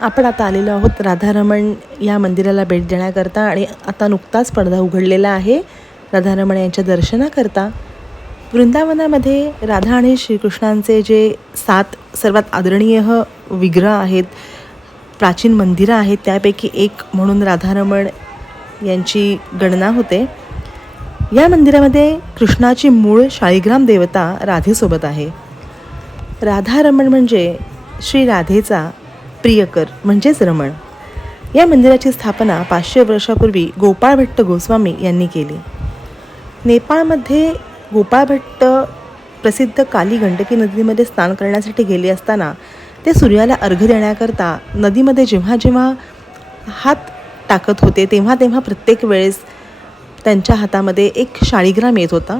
आपण आता आलेलो आहोत राधारमण या मंदिराला भेट देण्याकरता आणि आता नुकताच पडदा उघडलेला आहे राधारमण यांच्या दर्शनाकरता। वृंदावनामध्ये राधा आणि श्रीकृष्णांचे जे 7 सर्वात आदरणीय विग्रह आहेत, प्राचीन मंदिरं आहेत, त्यापैकी एक म्हणून राधारमण यांची गणना होते। या मंदिरामध्ये कृष्णाची मूळ शाळीग्राम देवता राधेसोबत आहे। राधारमण म्हणजे श्री राधेचा प्रियकर म्हणजेच रमण। या मंदिराची स्थापना 500 वर्षापूर्वी गोपाळ भट्ट गोस्वामी यांनी केली। नेपाळमध्ये गोपाळ भट्ट प्रसिद्ध काली गंडकी नदीमध्ये स्नान करण्यासाठी गेले असताना ते सूर्याला अर्घ्य देण्याकरता नदीमध्ये जेव्हा जेव्हा हात टाकत होते तेव्हा तेव्हा प्रत्येक वेळेस त्यांच्या हातामध्ये एक शाळीग्राम येत होता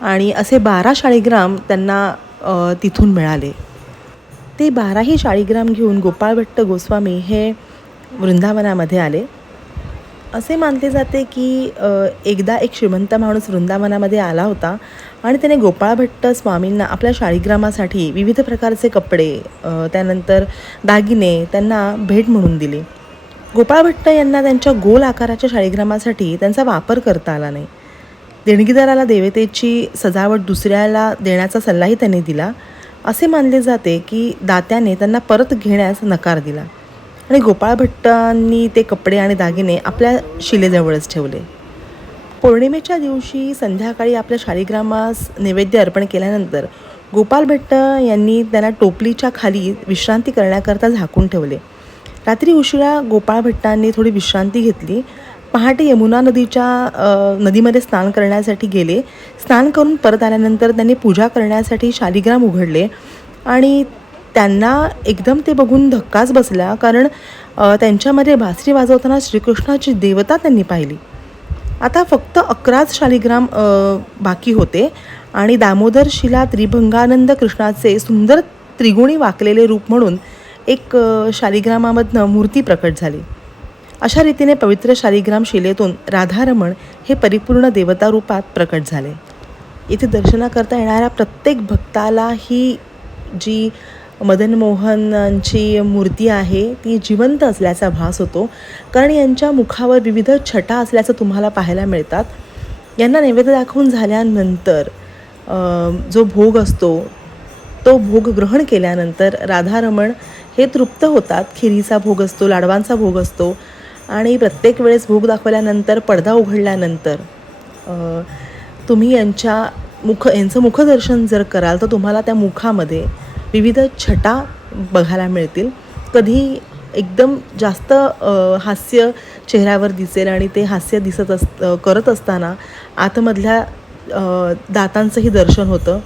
आणि असे 12 शाळीग्राम त्यांना तिथून मिळाले। ते 12ही शाळीग्राम घेऊन गोपाळ भट्ट गोस्वामी हे वृंदावनामध्ये आले। असे मानले जाते की एकदा एक श्रीमंत माणूस वृंदावनामध्ये आला होता आणि त्याने गोपाळ भट्ट स्वामींना आपल्या शाळीग्रामासाठी विविध प्रकारचे कपडे त्यानंतर दागिने त्यांना भेट म्हणून दिले। गोपाळ भट्ट यांना त्यांच्या गोल आकाराच्या शाळीग्रामासाठी त्यांचा वापर करता आला नाही। देणगीदाराला देवतेची सजावट दुसऱ्याला देण्याचा सल्लाही त्यांनी दिला। असे मानले जाते की दात्याने त्यांना परत घेण्यास नकार दिला आणि गोपाळ भट्टांनी ते कपडे आणि दागिने आपल्या शिलेजवळच ठेवले। पौर्णिमेच्या दिवशी संध्याकाळी आपल्या शाळीग्रामास नैवेद्य अर्पण केल्यानंतर गोपाळ भट्ट यांनी त्यांना टोपलीच्या खाली विश्रांती करण्याकरता झाकून ठेवले। रात्री उशिरा गोपाळ भट्टांनी थोडी विश्रांती घेतली। पहाटे यमुना नदीमध्ये स्नान करण्यासाठी गेले। स्नान करून परत आल्यानंतर त्यांनी पूजा करण्यासाठी शालिग्राम उघडले आणि त्यांना एकदम ते बघून धक्काच बसला, कारण त्यांच्यामध्ये बासरी वाजवताना श्रीकृष्णाची देवता त्यांनी पाहिली। आता फक्त 11च शालिग्राम बाकी होते आणि दामोदर शिला त्रिभंगानंद कृष्णाचे सुंदर त्रिगुणी वाकलेले रूप म्हणून एक शालिग्रामामधनं मूर्ती प्रकट झाली। अशा रीतीने पवित्र शालिग्राम शिलेतून राधारमण हे परिपूर्ण देवता रूपात प्रकट झाले। इथे दर्शनाकरता येणाऱ्या प्रत्येक भक्ताला ही जी मदन मोहनची मूर्ती आहे ती जिवंत असल्याचा भास होतो, कारण यांच्या मुखावर विविध छटा असल्याचं तुम्हाला पाहायला मिळतात। यांना नैवेद्य दाखवून झाल्यानंतर जो भोग असतो तो भोग ग्रहण केल्यानंतर राधारमण हे तृप्त होतात। खिरीचा भोग असतो, लाडवांचा भोग असतो आणि प्रत्येक वेळेस भोग दाखवल्यानंतर पडदा उघडल्यानंतर तुम्ही यांचं मुखदर्शन जर कराल तर तुम्हाला त्या मुखामध्ये विविध छटा बघायला मिळतील। कधी एकदम जास्त हास्य चेहऱ्यावर दिसेल आणि ते हास्य करत असताना आतमधल्या दातांचंही दर्शन होतं।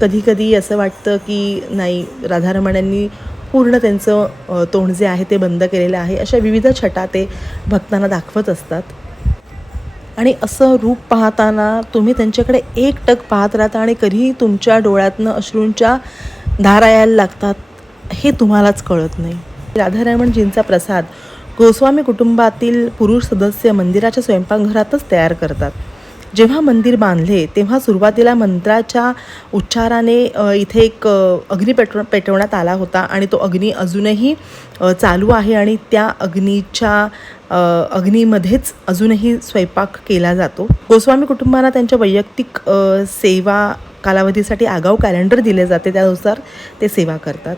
कधीकधी असं वाटतं की नाही, राधारमणांनी पूर्ण त्यांचं तोंड जे आहे ते बंद केलेलं आहे। अशा विविध छटा ते भक्तांना दाखवत असतात आणि असं रूप पाहताना तुम्ही त्यांच्याकडे एकटक पाहत राहता आणि कधीही तुमच्या डोळ्यातनं अश्रूंच्या धारा यायला लागतात हे तुम्हालाच कळत नाही। राधारमणजींचा प्रसाद गोस्वामी कुटुंबातील पुरुष सदस्य मंदिराच्या स्वयंपाकघरातच तयार करतात। जेव्हा मंदिर बांधले तेव्हा सुरुवातीला मंत्राच्या उच्चाराने इथे एक अग्नी पेटवण्यात आला होता आणि तो अग्नी अजूनही चालू आहे आणि त्या अग्नीमध्येच अजूनही स्वयंपाक केला जातो। गोस्वामी कुटुंबांना त्यांच्या वैयक्तिक सेवा कालावधीसाठी आगाऊ कॅलेंडर दिले जाते, त्यानुसार ते सेवा करतात।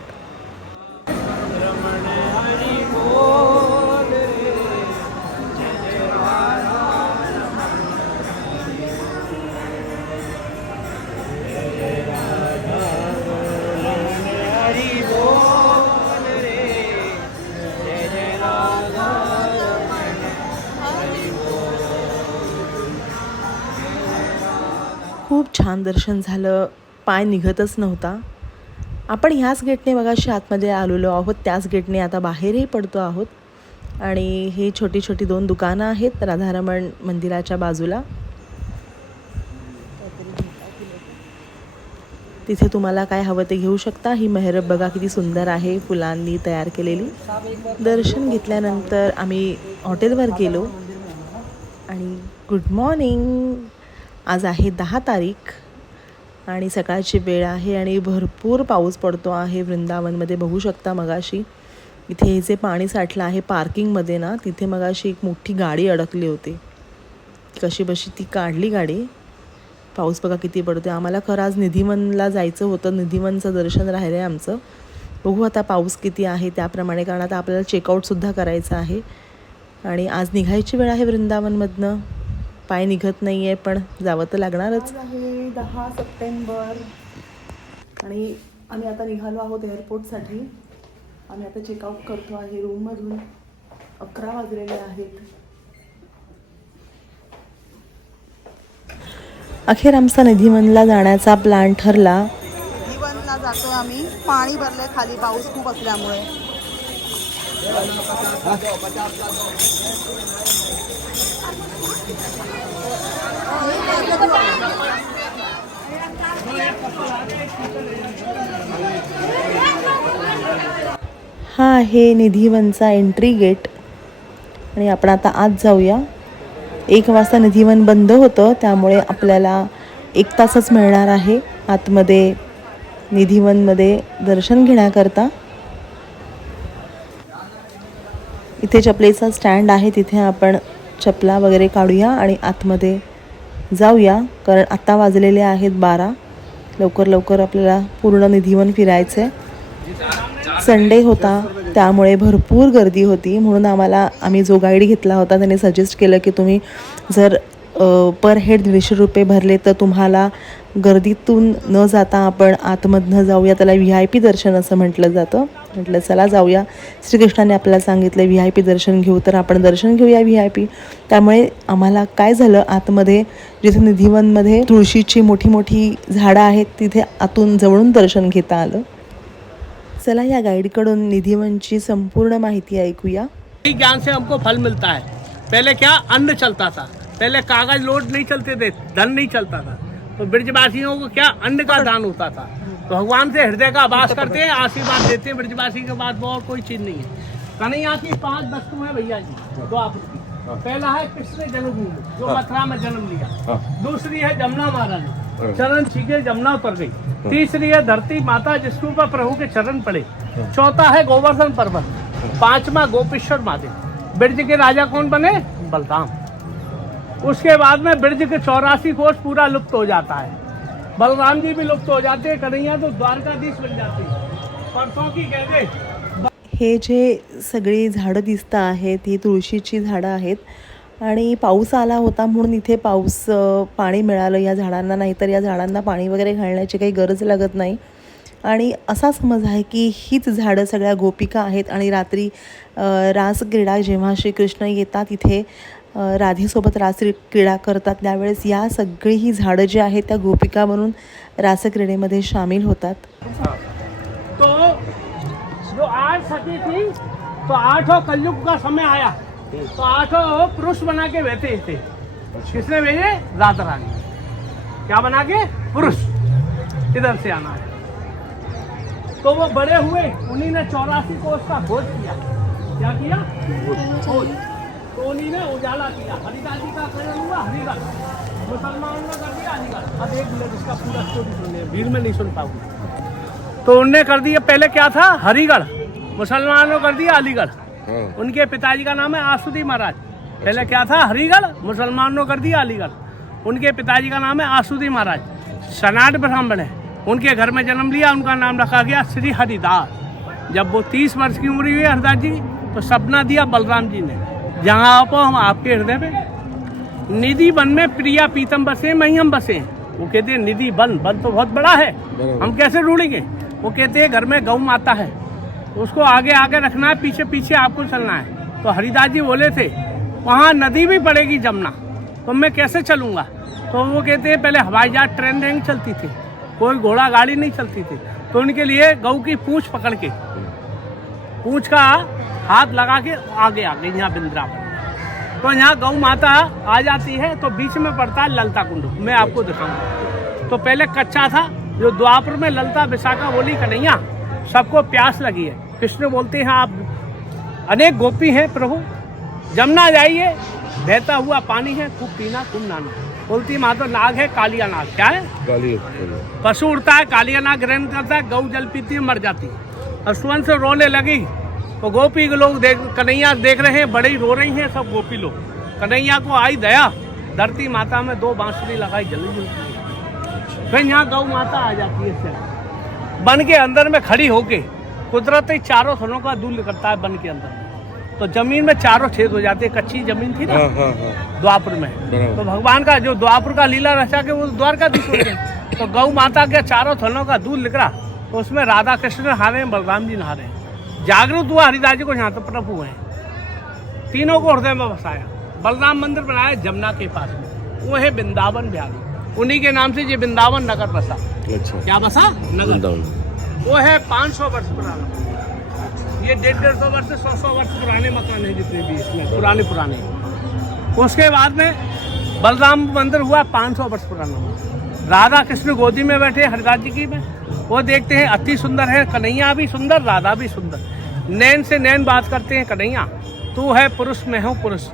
खूप छान दर्शन झालं, पाय निघतच नव्हता। आपण ह्याच गेटने मगाशी आतमध्ये आलेलो आहोत, त्याच गेटने आता बाहेरही पडतो आहोत आणि ही छोटी छोटी 2 दुकानं आहेत राधारमण मंदिराच्या बाजूला। तिथे तुम्हाला काय हवं ते घेऊ शकता। ही मेहरब बघा किती सुंदर आहे, फुलांनी तयार केलेली। दर्शन घेतल्यानंतर आम्ही हॉटेलवर गेलो आणि गुड मॉर्निंग। आज आहे 10 तारीख आणि सकाळची वेळ आहे आणि भरपूर पाऊस पडतो आहे वृंदावनमध्ये, बघू शकता मगाशी इथे जे पाणी साठलं आहे पार्किंगमध्ये ना, तिथे मगाशी एक मोठी गाडी अडकली होती. कशी बशी ती काढली गाडी. पाऊस बघा किती पडतो. आम्हाला खरं आज निधिवनला जायचं होतं. निधिवनचं दर्शन राहिलं आहे आमचं. बघू आता पाऊस किती आहे त्याप्रमाणे, कारण आता आपल्याला चेकआउटसुद्धा करायचं आहे आणि आज निघायची वेळ आहे वृंदावनमधनं. पाय निघत नाही आहे पण जावं तर लागणारच. आहे 10 सप्टेंबर आणि आम्ही आता निघालो आहोत एअरपोर्टसाठी. आम्ही आता चेकआउट करतो आहे रूममधून. 11 वाजलेले आहेत. अखेर आमचा निधिवनला जाण्याचा प्लॅन ठरला. निधिवनला जातोय आम्ही. पाणी भरलंय खाली, पाऊस खूप असल्यामुळे. हा आहे निधिवनचा एंट्री गेट आणि आपण आता आत जाऊया. 1 वाजता निधिवन बंद होतं, त्यामुळे आपल्याला 1 तासच मिळणार आहे आतमध्ये निधिवनमध्ये दर्शन घेण्याकरता. इथे चपलेचा स्टँड आहे, तिथे आपण चपला वगैरे काढूया आणि आतमध्ये जाऊया, कारण आत्ता वाजलेले आहेत 12. लवकर लवकर आपल्याला पूर्ण निधिवन फिरायचं आहे. संडे होता त्यामुळे भरपूर गर्दी होती, म्हणून आम्ही जो गाईड घेतला होता त्याने सजेस्ट केलं की तुम्ही जर पर हेड 150 रुपये भरले तर तुम्हाला गर्दीतून न जाता आपण आतमधनं जाऊया. त्याला VIP दर्शन असं म्हटलं जातं. म्हटलं चला जाऊया. श्रीकृष्णाने आपल्याला सांगितलं VIP दर्शन घेऊ, तर आपण दर्शन घेऊया VIP. त्यामुळे आम्हाला काय झालं, आतमध्ये जिथे निधिवनमध्ये तुळशीची मोठी मोठी झाडं आहेत तिथे आतून जवळून दर्शन घेता आलं. चला या गाईडकडून निधिवनची संपूर्ण माहिती ऐकूया. ज्ञान से हमको फल मिलता है. पहले क्या अन्न चलता था, पहले कागज नोट नहीं चलते थे, धन नहीं चलता था, तो ब्रजवासियों को क्या अन्न का दान होता था. तो भगवान से हृदय का वास करते हैं, आशीर्वाद देते हैं. ब्रजवासी के बाद और कोई चीज नहीं है. कन्हैया की 5 वस्तु है भैया जी, 2 आपकी. पहला है कृष्ण जन्मभूमि जो मथुरा में जन्म लिया. दूसरी है जमुना महारानी, चरण छीके जमुना उतर गई. तीसरी है धरती माता जिसके ऊपर प्रभु के चरण पड़े. चौथा है गोवर्धन पर्वत. 5वां गोपेश्वर महादेव. ब्रज के राजा कौन बने, बलराम. उसके बाद में ब्रज के 84 कोष पूरा लुप्त हो जाता है. बलराम जी भी लुप्त हो जाते हैं. कन्हैया तो द्वारकाधीश बन जाते हैं. परसों की कह दे. हे जे सगळी झाडं दिसतं आहेत ही तुळशीची झाडं आहेत आणि पाऊस आला होता म्हणून इथे पाणी मिळालं या झाडांना, नाहीतर या झाडांना पाणी वगैरे घालण्याची काही गरज लागत नाही. आणि असा समज आहे की हीच झाडं सगळ्या गोपिका आहेत आणि रात्री रासक्रीडा जेव्हा श्रीकृष्ण येतात इथे राधेसोबत रासक्रीडा करतात त्यावेळेस या सगळी ही झाडं जी आहेत त्या गोपिका म्हणून रासक्रीडेमध्ये सामील होतात. तो जो 8 सती थी, तो 8 कलयुग का समय आया तो 8 पुरुष बना के बैठे थे. किसने भेजे, राधा रानी. क्या बना के, पुरुष. इधर से आना है. तो वो बड़े हुए, उन्हीं ने 84 कोष का भोज किया. क्या किया, भोज. तो उन्हीं ने उजाला किया. हरिदास जी का करण हुआ हरिगढ़, मुसलमानों ने कर दिया अलीगढ़. अब 1 मिनट इसका पूरा स्टोरी सुनिए, भीड़ में नहीं सुन पाऊंगा. तो उनने कर दिया, पहले क्या था, हरिगढ़. मुसलमानों ने कर दिया अलीगढ़. उनके पिताजी का नाम है आसुदी महाराज. पहले क्या था, हरिगढ़. मुसलमानों ने कर दिया अलीगढ़. उनके पिताजी का नाम है आसुदी महाराज. सनाट ब्राह्मण है. उनके घर में जन्म लिया. उनका नाम रखा गया श्री हरिदास. जब वो 30 वर्ष की उम्र हुई हरिदास जी, तो सपना दिया बलराम जी ने, जहाँ आप हम आपके हृदय में. निधि वन में प्रिया पीतम बसे, वहीं हम बसे. वो कहते हैं निधि वन, वन तो बहुत बड़ा है, हम कैसे ढूंढेंगे. वो कहते हैं घर में गौ माता है, उसको आगे आगे रखना है, पीछे पीछे आपको चलना है. तो हरिदास जी बोले थे वहाँ नदी भी पड़ेगी जमुना, तो मैं कैसे चलूँगा. तो वो कहते हैं पहले हवाई जहाज ट्रेन नहीं चलती थी, कोई घोड़ा गाड़ी नहीं चलती थी, तो उनके लिए गौ की पूंछ पकड़ के, पूंछ का हाथ लगा के आगे यहाँ वृंदावन. तो यहाँ गौ माता आ जाती है तो बीच में पड़ता है ललता कुंड. मैं आपको दिखाऊंगा. तो पहले कच्चा था, जो द्वापर में ललता विशाखा बोली कन्हैया सबको प्यास लगी है. कृष्ण बोलते हैं आप अनेक गोपी हैं प्रभु, जमुना जाइए, बहता हुआ पानी है, खूब पीना खूब नाना. बोलती माँ तो नाग है, कालिया नाग. क्या है, पशु उड़ता है, कालिया नाग ग्रहण करता है, गौ जल पीती है, मर जाती है. और सुवन से रोने लगी तो गोपी के लोग कन्हैया देख रहे हैं, बड़े ही रो रही हैं सब गोपी लोग। कन्हैया को आई दया, धरती माता में 2 बांसुरी लगाई जल्दी जल्दी। फिर यहाँ गौ माता आ जाती है बन के अंदर में खड़ी होके, कुदरत ही चारों थनों का दूध निकलता है बन के अंदर। तो जमीन में चारों छेद हो जाते हैं, कच्ची जमीन थी ना द्वापर में, तो भगवान का जो द्वापर का लीला रचा के वो द्वारकाधीश हो गए। तो गौ माता के चारों थनों का दूध निकला, तो उसमें राधा कृष्ण नहा बलराम जी नहा रहे हैं। जागृत हुआ हरिदास जी को यहाँ तो प्रभु है, तीनों को हृदय में बसाया। बलराम मंदिर बनाया जमुना के पास में, वो है वृंदावन बिहारी, उन्हीं के नाम से ये वृंदावन नगर बसा। अच्छा, क्या बसा? नगर। वो है 500 वर्ष पुराना, ये 150 वर्ष से 100 वर्ष पुराने मकान है जितने भी इसमें पुराने। उसके बाद में बलराम मंदिर हुआ 500 वर्ष पुराना। राधा कृष्ण गोदी में बैठे हरिदास जी की में, वो देखते हैं अति सुंदर है, कन्हैया भी सुंदर, राधा भी सुंदर। नैन से नैन बात करते हैं, कन्हैया तू है पुरुष, मैं हूँ पुरुष।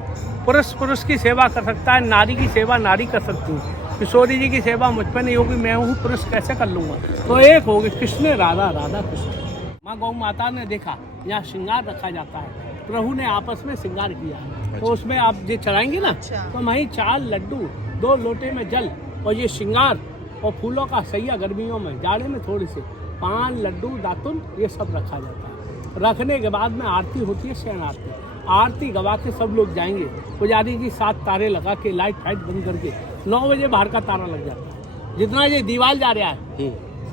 पुरुष की सेवा कर सकता है, नारी की सेवा नारी कर सकती है। किशोरी जी की सेवा मुझ पर नहीं होगी, मैं हूँ पुरुष, कैसे कर लूँगा? तो एक हो गए कृष्ण राधा, राधा कृष्ण। माँ गौ माता ने देखा यहाँ श्रृंगार रखा जाता है, प्रभु ने आपस में श्रृंगार किया है। तो उसमें आप ये चढ़ाएंगे ना, तो वहीं 4 लड्डू, 2 लोटे में जल और ये श्रृंगार और फूलों का सैया, गर्मियों में, जाड़े में थोड़ी से पान, लड्डू, दातुन, ये सब रखा जाता है। रखने के बाद में आरती होती है, शयन आरती। आरती गवा के सब लोग जाएंगे, पुजारी की 7 तारे लगा के लाइट फाइट बंद करके 9 बजे बाहर का तारा लग जाता है। जितना ये दीवार जा रहा है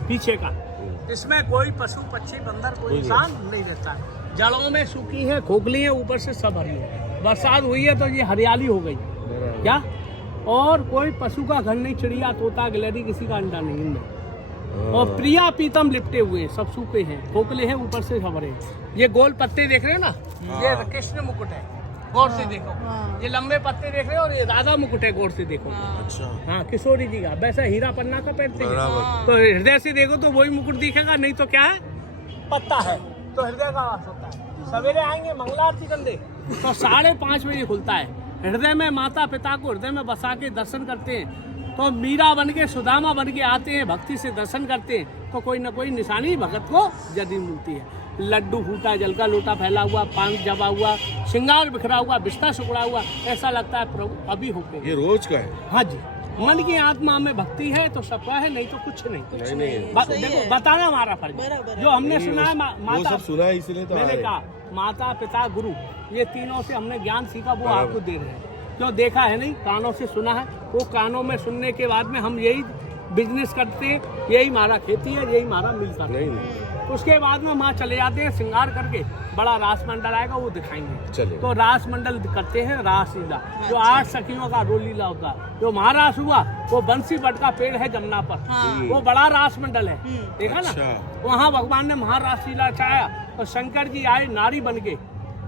पीछे का, इसमें कोई पशु पक्षी बंदर कोई इंसान नहीं रहता है। जड़ों में सूखी है, खोखली है, ऊपर से सब हरी है। बरसात हुई है तो ये हरियाली हो गई क्या। और कोई पशु का घर नहीं, चिड़िया, तोता, गिलहरी, किसी का अंडा नहीं इनमें। और प्रिया पीतम लिपटे हुए, सब सूखे हैं, खोखले हैं, ऊपर से सब हरे हैं। ये गोल पत्ते देख रहे हो ना, ये कृष्ण मुकुट है, गौर से देखो। ये लंबे पत्ते देख रहे हो, और ये राधा मुकुट है, गौर से देखो। अच्छा, हाँ, किशोरी जी का। वैसा हीरा पन्ना का पहनते हैं, तो हृदय से देखो तो वही मुकुट दिखेगा, नहीं तो क्या है, पत्ता है, तो हृदय का वास होता है। सवेरे आएंगे मंगला आरती करने, तो 5:30 बजे खुलता है। हृदय में माता पिता को हृदय में बसा के दर्शन करते हैं, तो मीरा बन के, सुदामा बन के आते हैं, भक्ति से दर्शन करते हैं, तो कोई ना कोई निशानी भगत को जल्दी मिलती है। लड्डू फूटा, जल का लोटा फैला हुआ, पान जमा हुआ, श्रृंगार बिखरा हुआ, बिस्तर सुखड़ा हुआ, ऐसा लगता है प्रभु अभी होके। ये रोज का है? हाँ जी, मन की आत्मा में भक्ति है तो सबका है, नहीं तो कुछ नहीं। देखो, बताना हमारा फर्ज है। जो हमने सुना है माता, सब सुना है, इसलिए तो मैंने कहा माता पिता गुरु, ये तीनों से हमने ज्ञान सीखा, वो आपको दे रहे हैं। जो देखा है नहीं, कानों से सुना है, वो कानों में सुनने के बाद में हम यही बिजनेस करते हैं, यही हमारा खेती है, यही हमारा मिलता है। उसके बाद में वहाँ चले जाते हैं, श्रृंगार करके बड़ा रास मंडल आएगा, वो दिखाएंगे। तो रास मंडल करते हैं, रास लीला, जो 8 सखियों का रोल लीला होता है। जो महारास हुआ वो बंसी बट का पेड़ है जमुना पर, वो बड़ा रास मंडल है, देखा ना। वहाँ भगवान ने महारास लीला चाया, तो शंकर जी आए नारी बन के।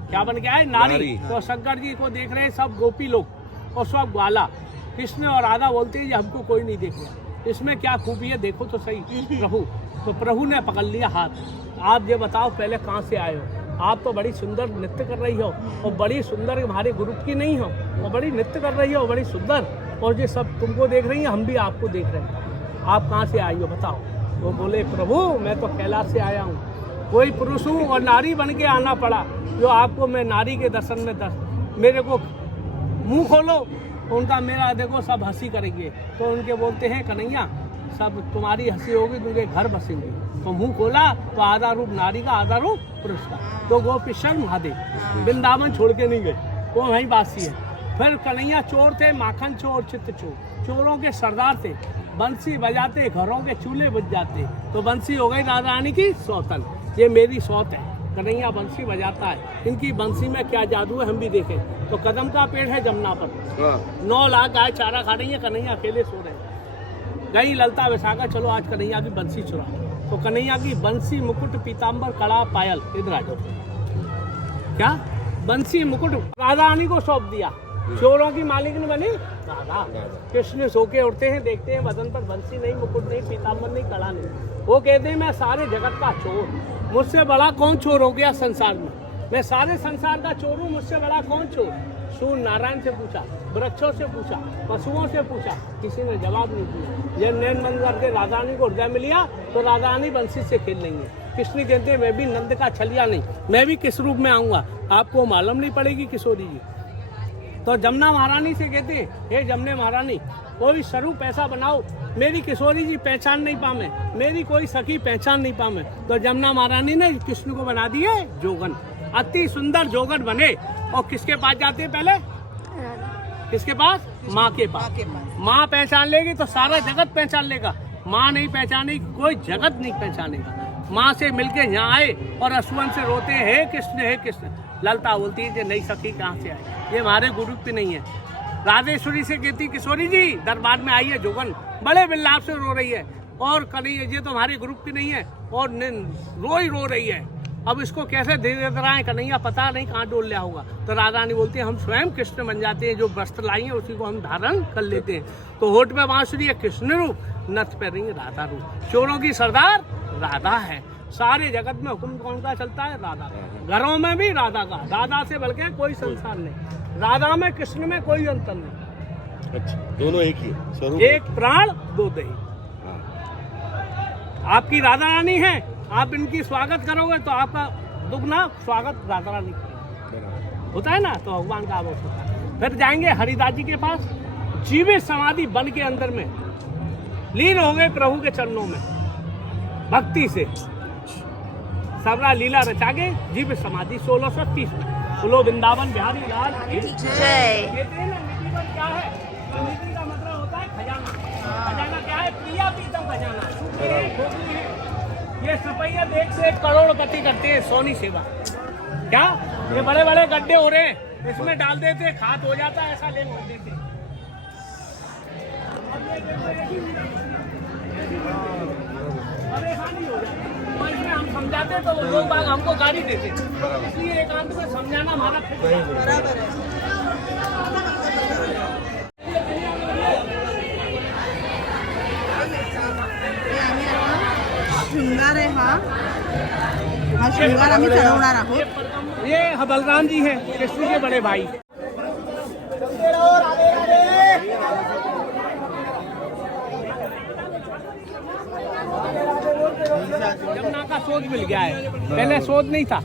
क्या बन के आए? नारी। तो शंकर जी को देख रहे हैं सब गोपी लोग और सब ग्वाला। कृष्ण और राधा बोलते हैं, ये हमको कोई नहीं देख रहा, इसमें क्या खूबी है, देखो तो सही प्रभु। तो प्रभु ने पकड़ लिया हाथ, आप ये बताओ पहले कहाँ से आए हो? आप तो बड़ी सुंदर नृत्य कर रही हो, और बड़ी सुंदर हमारे ग्रुप की नहीं हो, और बड़ी नृत्य कर रही हो, बड़ी सुंदर, और ये सब तुमको देख रही हैं, हम भी आपको देख रहे हैं, आप कहाँ से आई हो बताओ? वो बोले, प्रभु मैं तो कैलाश से आया हूँ, कोई पुरुष हूँ और नारी बन के आना पड़ा, जो आपको मैं नारी के दर्शन में मेरे को मुँह खोलो, उनका मेरा देखो सब हंसी करेंगे। तो उनके बोलते हैं, कन्हैया सब तुम्हारी हंसी होगी, तुमके घर बसेंगे। तो मुंह खोला तो आधा रूप नारी का, आधा रूप पुरुष का। तो गोपीश्वर महादेव वृंदावन छोड़ के नहीं गए, वो वहीं बासी है। फिर कन्हैया चोर थे, माखन चोर, चित्त चोर, चोरों के सरदार थे, बंसी बजाते, घरों के चूल्हे बज जाते। तो बंसी हो गई राधा रानी की सौतन, ये मेरी सौत है, कन्हैया बंसी बजाता है, इनकी बंसी में क्या जादू है हम भी देखें। तो कदम का पेड़ है जमुना पर, 9 लाख गाय चारा खा रही है, कन्हैया अकेले सो रहे हैं। गई ललता विशाखा, चलो आज कन्हैया की बंसी चुरा। तो कन्हैया की बंसी, मुकुट, पीताम्बर, कड़ा, पायल, इधर आ जाओ। क्या बंसी मुकुट राधा रानी को सौंप दिया, चोरों की मालिक ने बनी राधा। कृष्ण सो के उठते हैं, देखते हैं बदन पर बंसी नहीं, मुकुट नहीं, पीताम्बर नहीं, कड़ा नहीं। वो कहते हैं मैं सारे जगत का चोर, मुझसे बड़ा कौन चोर हो गया संसार में? मैं सारे संसार का चोर हूँ, मुझसे बड़ा कौन चोर? सूर्य नारायण से पूछा, वृक्षों से पूछा, पशुओं से पूछा, किसी ने जवाब नहीं दिया। ये नैन बंद करके राधा रानी को हृदय में लिया, तो राधा रानी बंसी से खेल लेंगे। कृष्ण कहते हैं मैं भी नंद का छलिया नहीं, मैं भी किस रूप में आऊंगा आपको मालूम नहीं पड़ेगी किशोरी जी। तो जमुना महारानी से कहते हैं हे जमुने महारानी कोई स्वरूप ऐसा बनाओ मेरी किशोरी जी पहचान नहीं पावे, मेरी कोई सखी पहचान नहीं पावे। तो जमुना महारानी ने कृष्ण को बना दिए जोगन, अति सुंदर जोगन बने। और किसके पास जाते हैं पहले, किसके पास, माँ के पास। माँ पहचान लेगी तो सारा जगत पहचान लेगा, माँ नहीं पहचानेगी कोई जगत नहीं पहचानेगा। माँ से मिलके यहाँ आए और असुवन से रोते हैं हे कृष्ण। ललता बोलती है नहीं सखी कहाँ से आई, ये हमारे गुरु पे नहीं है। राधेश्वरी से कहती किशोरी जी दरबार में आई है जोगन, बड़े विलाप से रो रही है और कहीं ये तो हमारे ग्रुप की नहीं है और रो रही है। अब इसको कैसे धीरे धीरे कन्हैया पता नहीं कहाँ डोल लिया होगा। तो राधा रानी बोलती है हम स्वयं कृष्ण बन जाते हैं, जो वस्त्र लाई है उसी को हम धारण कर लेते हैं। तो होठ में बांसुरी है कृष्ण रूप, नथ पे रही है राधा रूप। चोरों की सरदार राधा है, सारे जगत में हुक्म कौन का चलता है, राधा का। घरों में भी राधा का, राधा से बढ़ के कोई संसार नहीं, राधा में कृष्ण में कोई अंतर नहीं। अच्छा, दोनों एक ही स्वरूप, एक प्राण दो दही। आपकी राधा रानी है, आप इनकी स्वागत करोगे तो आपका दुगना स्वागत राधा रानी होता है ना, तो भगवान का आवास होता है। फिर जाएंगे हरिदास जी के पास, जीवित समाधि बन के अंदर में लीन हो गए प्रभु के चरणों में भक्ति से, सबरा लीला रचा के जीवित समाधि 1630 में। बोलो वृंदावन बिहारी लाल की जय। कहते हैं ना निधि क्या है, तो निधि का मतलब होता है खजाना। खजाना क्या है, प्रिया प्रीतम खजाना। ये सपैया देख से 1 करोड़पति करते हैं सोनी सेवा। क्या ये बड़े बड़े गड्ढे हो रहे हैं, इसमें डाल देते, खाद हो जाता है, ऐसा ले देते। परेशानी हो जाती है, और इसमें हम समझाते तो लोग बाग हमको गाली देते, इसलिए एकांत में समझाना हमारा बराबर है। शृंगार आहे हा शृंगार आम्ही चढवणार आहोत। ये बलराम जी है कृष्ण के बड़े भाई। जमुना का शोध मिल गया है, पहले शोध नहीं था,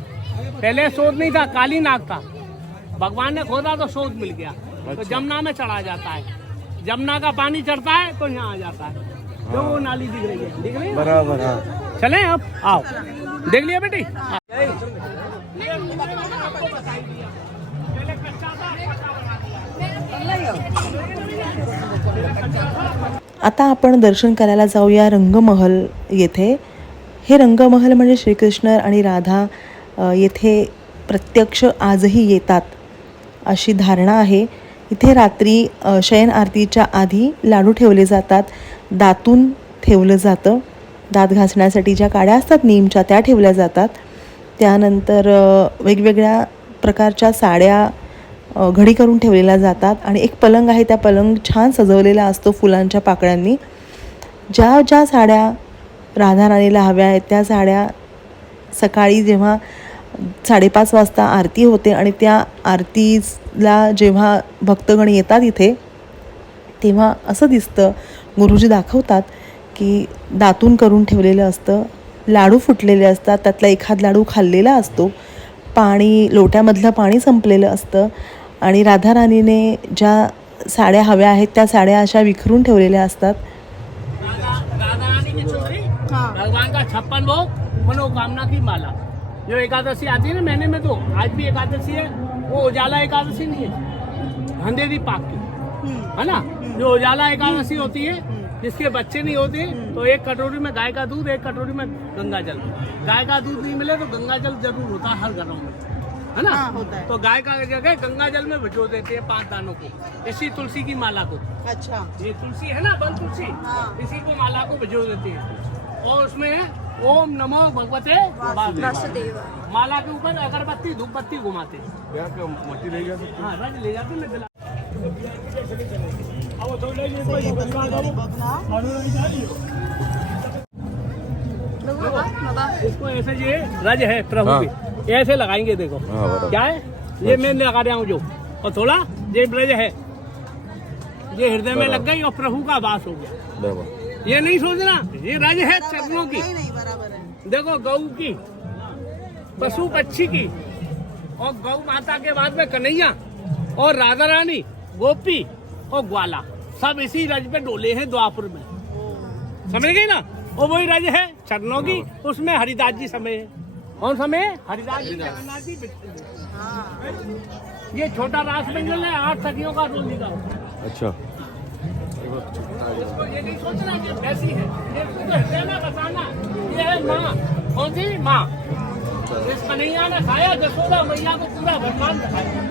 पहले शोध नहीं था, काली नाग था। भगवान ने खोदा तो शोध मिल गया, तो जमुना में चढ़ा जाता है। जमुना का पानी चढ़ता है तो यहाँ आ जाता है, जो वो नाली दिख रही है, दिख रही है बराबर। हाँ, चलें अब, आओ देख लिया बेटी। आता आपण दर्शन करायला जाऊया रंगमहल येथे। हे रंगमहल म्हणजे श्रीकृष्ण आणि राधा येथे प्रत्यक्ष आजही येतात अशी धारणा आहे। इथे रात्री शयन आरतीच्या आधी लाडू ठेवले जातात, दातून ठेवलं जातं, दात घासण्यासाठी ज्या काड्या असतात नीमच्या त्या ठेवल्या जातात। त्यानंतर वेगवेगळ्या प्रकारच्या साड्या घडी करून ठेवलेल्या जातात आणि एक पलंग आहे, त्या पलंग छान सजवलेला असतो फुलांच्या पाकळ्यांनी। ज्या ज्या साड्या राधा राणीला हव्या आहेत त्या साड्या सकाळी जेव्हा 5:30 वाजता आरती होते आणि त्या आरतीला जेव्हा भक्तगण येतात इथे, तेव्हा असं दिसतं, गुरुजी दाखवतात की दातून करून ठेवलेलं असतं, लाडू फुटलेले असतात, त्यातला एखाद लाडू खाल्लेला असतो, पाणी लोट्यामधलं पाणी संपलेलं असतं आणि राधा राणीने ज्या साड्या हव्या आहेत त्या साड्या अशा विखरून ठेवलेल्या असतात। भगवान का 56 भोग मनोकामना की माला, जो एकादशी आती है ना महीने में, तो आज भी एकादशी है, वो उजाला एकादशी नहीं है, अंधेरी पाक की है ना। जो उजाला एकादशी होती है जिसके बच्चे नहीं होते, तो 1 कटोरी में गाय का दूध, 1 कटोरी में गंगा जल। गाय का दूध नहीं मिले तो गंगा जल जरूर होता है हर घरों में, है ना। होता है। तो गाय का जगह गंगा जल में भिगो देते हैं 5 दानों को, इसी तुलसी की माला को। अच्छा, ये तुलसी है ना, बन तुलसी, इसी को माला को भिजो देते हैं और उसमें ओम नमो भगवते वासुदेव, माला के ऊपर अगरबत्ती धूप बत्ती घुमाते हैं। मट्टी ले जा सकते, हाँ रज ले जाते हैं। इसको ऐसे ये रज है प्रभु हाँ। की, ऐसे लगाएंगे, देखो हाँ, क्या है ये मैं लगा रहा हूँ जो, और थोड़ा ये ब्रज है, ये हृदय में लग गई और प्रभु का वास हो गया। बराबर। ये नहीं सोचना ये रज है चरणों की, नहीं बराबर है। देखो गऊ की, पशु पक्षी की, और गौ माता के बाद में कन्हैया और राधा रानी, गोपी और ग्वाला, सब इसी रज पे डोले हैं द्वापुर में। समझ गई ना? और वही रज है चरणों की, उसमें हरिदास जी समय है। कौन समय? हरिदास जी, जगन्नाथ जी, विष्णु जी। ये छोटा रास मंडल है, 8 सखियों का रोल लिखा होता है। अच्छा। इसको ये नहीं सोचना कि वैसी है, ये तो हृदय में बसाना। ये है माँ। कौन सी माँ? इस कन्हैया ने खाया जसोदा मैया को पूरा ब्रह्मांड दिखाया।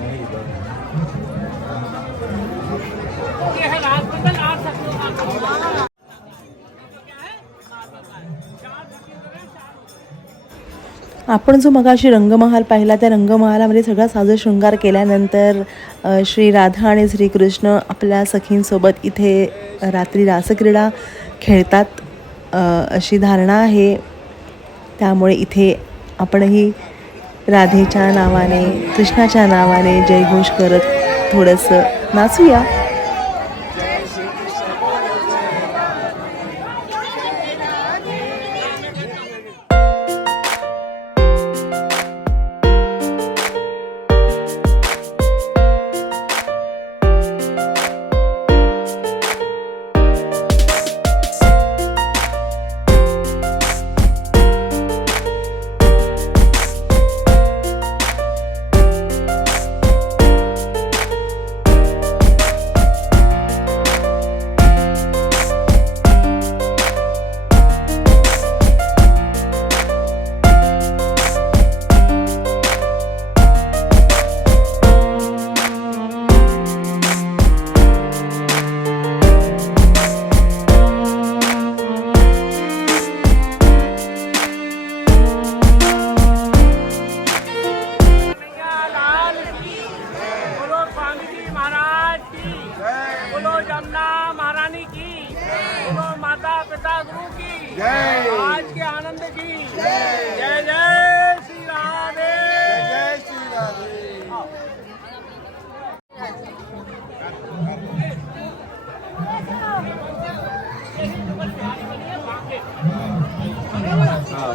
ये है रास मंडल, 8 सखियों का। आपण जो मगाशी रंगमहाल पाहिला त्या रंगमहालामध्ये सगळा साज शृंगार केल्यानंतर श्री राधा आणि श्रीकृष्ण आपल्या सखींसोबत इथे रात्री रासक्रीडा खेळतात अशी धारणा आहे. त्यामुळे इथे आपणही राधेच्या नावाने कृष्णाच्या नावाने जयघोष करत थोडंसं नाचूया. आज के आनंद की जय जय श्री राधे। जय श्री राधे।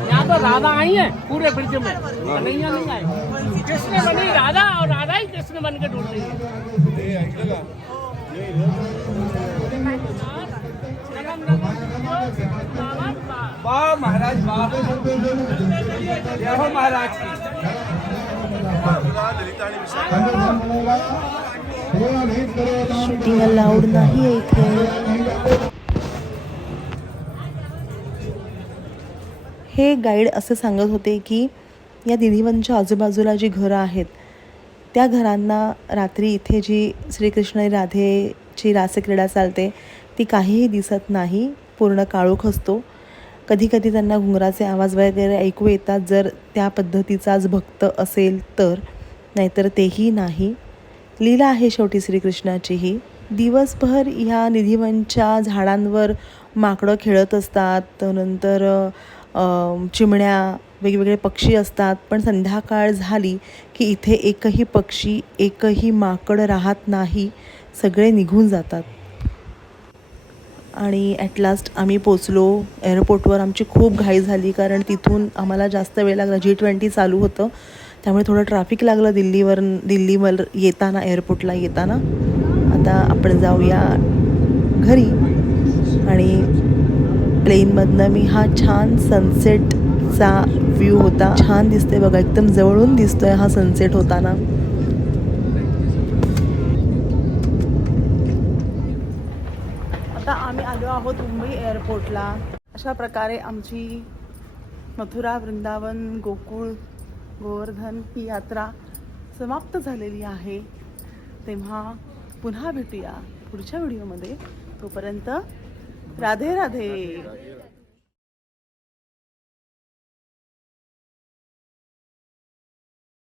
यहाँ तो राधा आई है पूरे ब्रिज में, कन्हैया नहीं आए। कृष्ण बनी राधा और राधा ही कृष्ण बन के ढूंढ रही है। वाह महाराज, वाह, जय हो महाराज की। शूटिंग अलाउड नाही आहे इथे. हे गाईड असं सांगत होते की या निधिवनच्या आजूबाजूला जी घरं आहेत त्या घरांना रात्री इथे जी श्रीकृष्ण आणि राधेची रासक्रीडा चालते ती काहीही दिसत नाही, पूर्ण काळोख असतो. कधी कधी त्यांना घुंगराचे आवाज वगैरे ऐकू येतात जर त्या पद्धतीचाच भक्त असेल तर, नाहीतर तेही नाही. लीला आहे शेवटी श्रीकृष्णाचीही. दिवसभर ह्या निधिवनच्या झाडांवर माकडं खेळत असतात, नंतर चिमण्या, वेगवेगळे पक्षी असतात. पण संध्याकाळ झाली की इथे एकही पक्षी, एकही माकड राहत नाही, सगळे निघून जातात. आणि ॲट लास्ट आम्ही पोचलो एअरपोर्टवर. आमची खूप घाई झाली कारण तिथून आम्हाला जास्त वेळ लागला. G20 चालू होतं त्यामुळे थोडं ट्रॅफिक लागलं दिल्लीवर येताना, एअरपोर्टला येताना. आता आपण जाऊया घरी. आणि प्लेनमधनं मी हा छान सनसेटचा व्ह्यू होता. छान दिसते बघा, एकदम जवळून दिसतोय हा सनसेट होताना. आता आम्ही आलो आहोत मुंबई एअरपोर्टला. अशा प्रकारे आमची मथुरा, वृंदावन, गोकुळ, गोवर्धन ही यात्रा समाप्त झालेली आहे. तेव्हा पुन्हा भेटूया पुढच्या व्हिडिओमध्ये. तोपर्यंत राधे राधे.